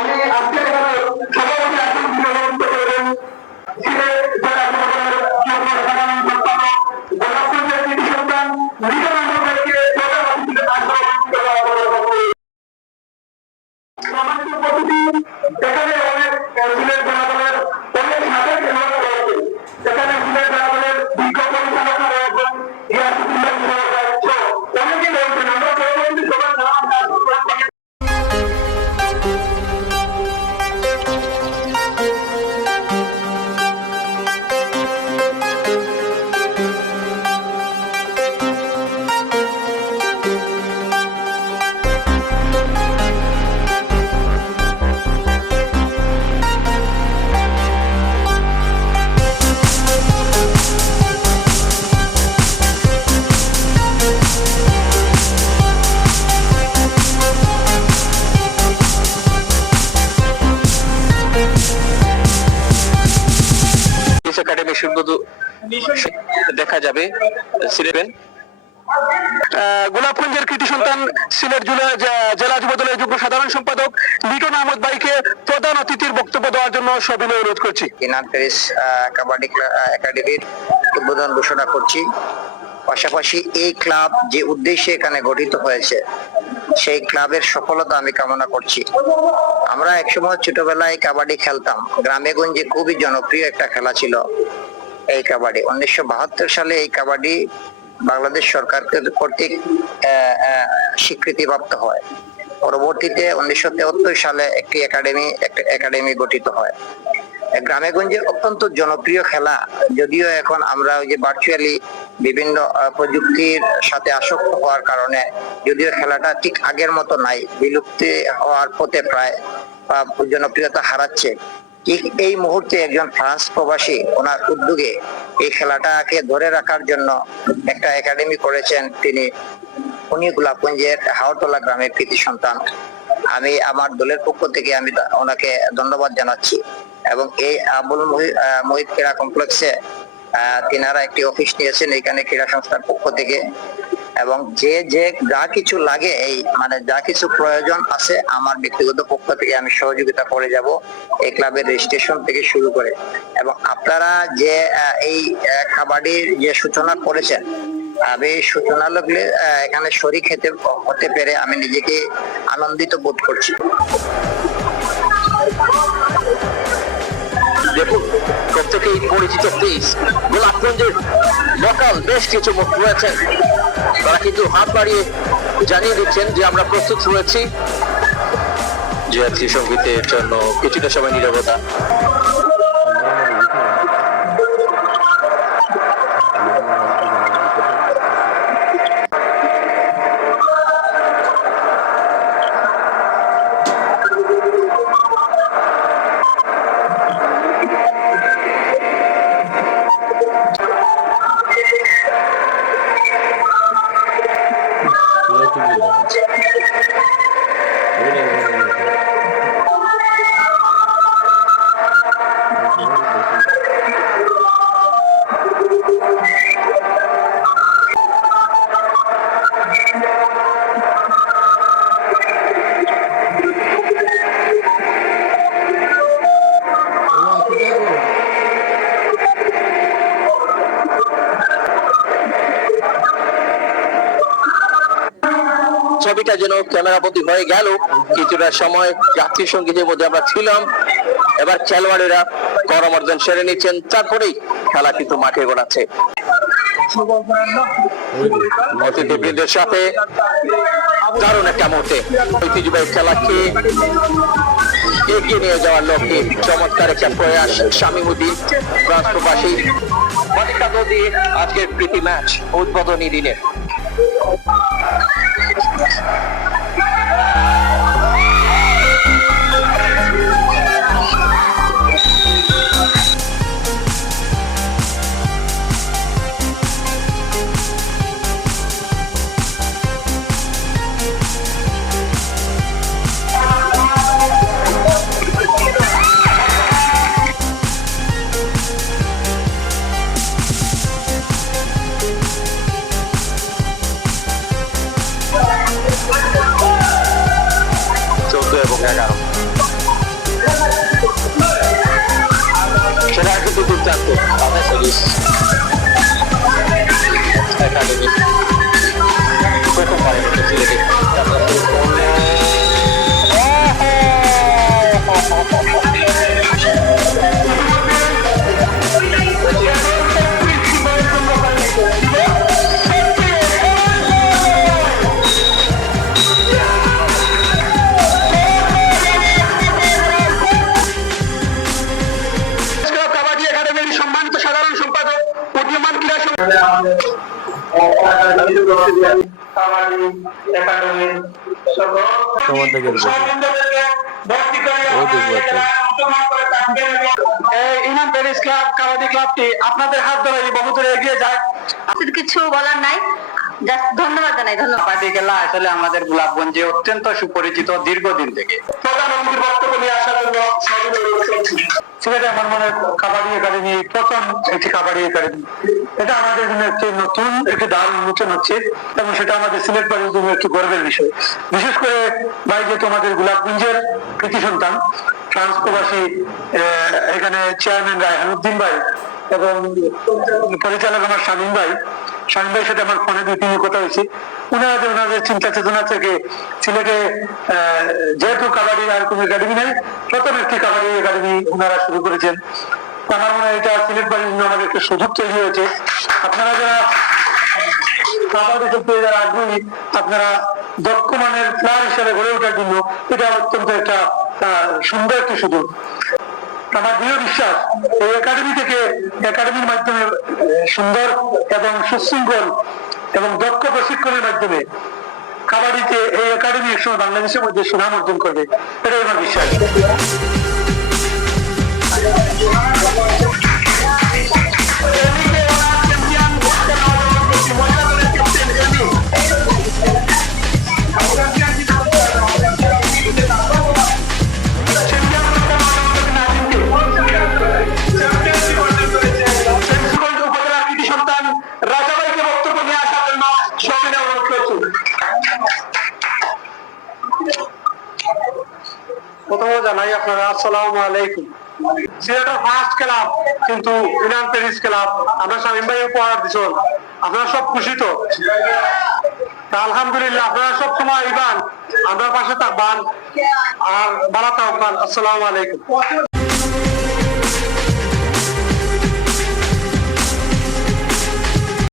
আমি আজকে এখানে সভাপতি আসন বিনোদন করবেন যুগ্ম সাধারণ গোলাপগঞ্জের কৃতি সন্তান অনেক আহ, একাডেমি শুধু দেখা যাবে সিলেবেন গোলাপগঞ্জের কৃতি সন্তান সিলেট জুলা- যুব দলের যুগ্ম সাধারণ সম্পাদক লিটন আহমদ ভাইকে প্রধান অতিথির বক্তব্য দেওয়ার জন্য সবিনয় অনুরোধ করছি। ইনার প্যারিস কাবাডি একাডেমির উদ্বোধন ঘোষণা করছি। পাশাপাশি এই ক্লাব যে উদ্দেশ্যে এখানে গঠিত হয়েছে, সেই ক্লাবের সফলতা আমি কামনা করছি। আমরা একসময় ছোটবেলায় কাবাডি খেলতাম। গ্রামে গঞ্জে খুবই জনপ্রিয় একটা খেলা ছিল। এই কাবাডি। উনিশশো বাহাত্তর সালে এই কাবাডি বাংলাদেশ সরকার কর্তৃক স্বীকৃতিপ্রাপ্ত হয়। পরবর্তীতে উনিশশো সালে একটি একাডেমি, একটা একাডেমি গঠিত হয়। গ্রামে গঞ্জে অত্যন্ত জনপ্রিয় খেলা, যদিও এখন আমরা ওই যে ভার্চুয়ালি বিভিন্ন প্রযুক্তির সাথে আসক্ত হওয়ার কারণে যদিও খেলাটা ঠিক আগের মতো নাই, বিলুপ্তি হওয়ার পথে প্রায় জনপ্রিয়তা হারাচ্ছে। এই মুহূর্তে একজন ফ্রান্স প্রবাসী ওনার উদ্যোগে এই খেলাটাকে ধরে রাখার জন্য একটা একাডেমি করেছেন তিনি উনি গোলাপগঞ্জের হাওড়তলা গ্রামের কৃতি সন্তান। আমি আমার দলের পক্ষ থেকে আমি ওনাকে ধন্যবাদ জানাচ্ছি এবং এই আবুল মহিত ক্রীড়া কমপ্লেক্সে তিনারা একটি অফিস নিয়েছেন এখানে ক্রীড়া সংস্থার পক্ষ থেকে। এবং যে যে যা কিছু লাগে এই মানে যা কিছু প্রয়োজন আছে আমার ব্যক্তিগত পক্ষ থেকে আমি সহযোগিতা করে যাব এই ক্লাবের রেজিস্ট্রেশন থেকে শুরু করে। এবং আপনারা যে এই কাবাডির যে সূচনা করেছেন আমি সূচনা লগলে এখানে শরীর খেতে হতে পেরে আমি নিজেকে আনন্দিত বোধ করছি। দেখুন, প্রত্যেকেই পরিচিত প্লিজ গোলাপগঞ্জের লোকাল বেশ কিছু মুখ রয়েছেন। তারা কিন্তু হাত বাড়িয়ে জানিয়ে দিচ্ছেন যে আমরা প্রস্তুত রয়েছি। জাতীয় সঙ্গীতের জন্য কিছুটা সময় 有点有点有点。ছবিটা যেন ক্যামেরাবন্দি হয়ে গেল। কিছুটা সময় যাত্রী সঙ্গীতের মধ্যে আমরা ছিলাম। এবার খেলোয়াড়েরা করমর্দন সেরে নিচ্ছেন। তারপরেই খেলা কিন্তু মাঠে গড়াচ্ছে। অতিথিবৃন্দের সাথে দারুণ একটা মুহূর্তে ঐতিহ্যবাহী খেলাকে এগিয়ে নিয়ে যাওয়ার লক্ষ্যে চমৎকার একটা প্রয়াস শামীমুদ্দিন, ফ্রান্স প্রবাসী। অনেকটা দিয়ে আজকের প্রীতি ম্যাচ উদ্বোধনী দিনে। Oh, my God. এবং এগারো। সেটা কিন্তু দুর্দান্ত একাডেমি। আপনাদের হাত ধরে বহু দূরে এগিয়ে যায়। কিছু বলার নাই। ধন্যবাদ জানাই ধন্যবাদ। খেলা আসলে আমাদের গোলাপগঞ্জে অত্যন্ত সুপরিচিত দীর্ঘদিন থেকে। প্রধানমন্ত্রীর বক্তব্য নিয়ে আসার জন্য আমার মনে হয় কাবাডি একাডেমি প্রথম একটি কাবাডি একাডেমি। এটা আমাদের জন্য একটি নতুন একটি দ্বার উন্মোচন হচ্ছে এবং সেটা আমাদের সিলেট বাড়ির জন্য একটি গর্বের বিষয়। বিশেষ করে ভাই যেহেতু আমাদের গোলাপগঞ্জের কৃতি সন্তান ফ্রান্স প্রবাসী এখানে চেয়ারম্যান রায়হানুদ্দিন ভাই এবং পরিচালক আমার শামীম ভাই সাথে আমার ফোনে দুই কথা হয়েছে। যে ওনাদের চিন্তা চেতনা থেকে আহ, যেহেতু আর কোনো একাডেমি নেই প্রথম একটি কাবাডি একাডেমি ওনারা শুরু করেছেন। আমার মনে হয় এটা সিলেট বাড়ির জন্য আমাদের একটা সুযোগ তৈরি হয়েছে। আপনারা যারা কাবাডি খেলতে যারা আগ্রহী আপনারা দক্ষ মানের প্লেয়ার হিসেবে গড়ে ওঠার জন্য এটা অত্যন্ত একটা সুন্দর একটি সুযোগ। আমার দৃঢ় বিশ্বাস এই একাডেমি থেকে একাডেমির মাধ্যমে, সুন্দর এবং সুশৃঙ্খল এবং দক্ষ প্রশিক্ষণের মাধ্যমে কাবাডিতে এই একাডেমি একসময় বাংলাদেশের মধ্যে সুনাম অর্জন করবে। এটাই আমার বিশ্বাস। জানাই আপনারা আলাইকুম। সিলেটের ফার্স্ট ক্লাব কিন্তু ইনান প্যারিস ক্লাব আমরা শামীম ভাই উপহার দিছন আপনারা সব খুশি তো? আলহামদুলিল্লাহ, আপনারা সব সময় ইবান আমরা পাশে থাকবান। আর বাড়া থাকবান আসসালামু আলাইকুম।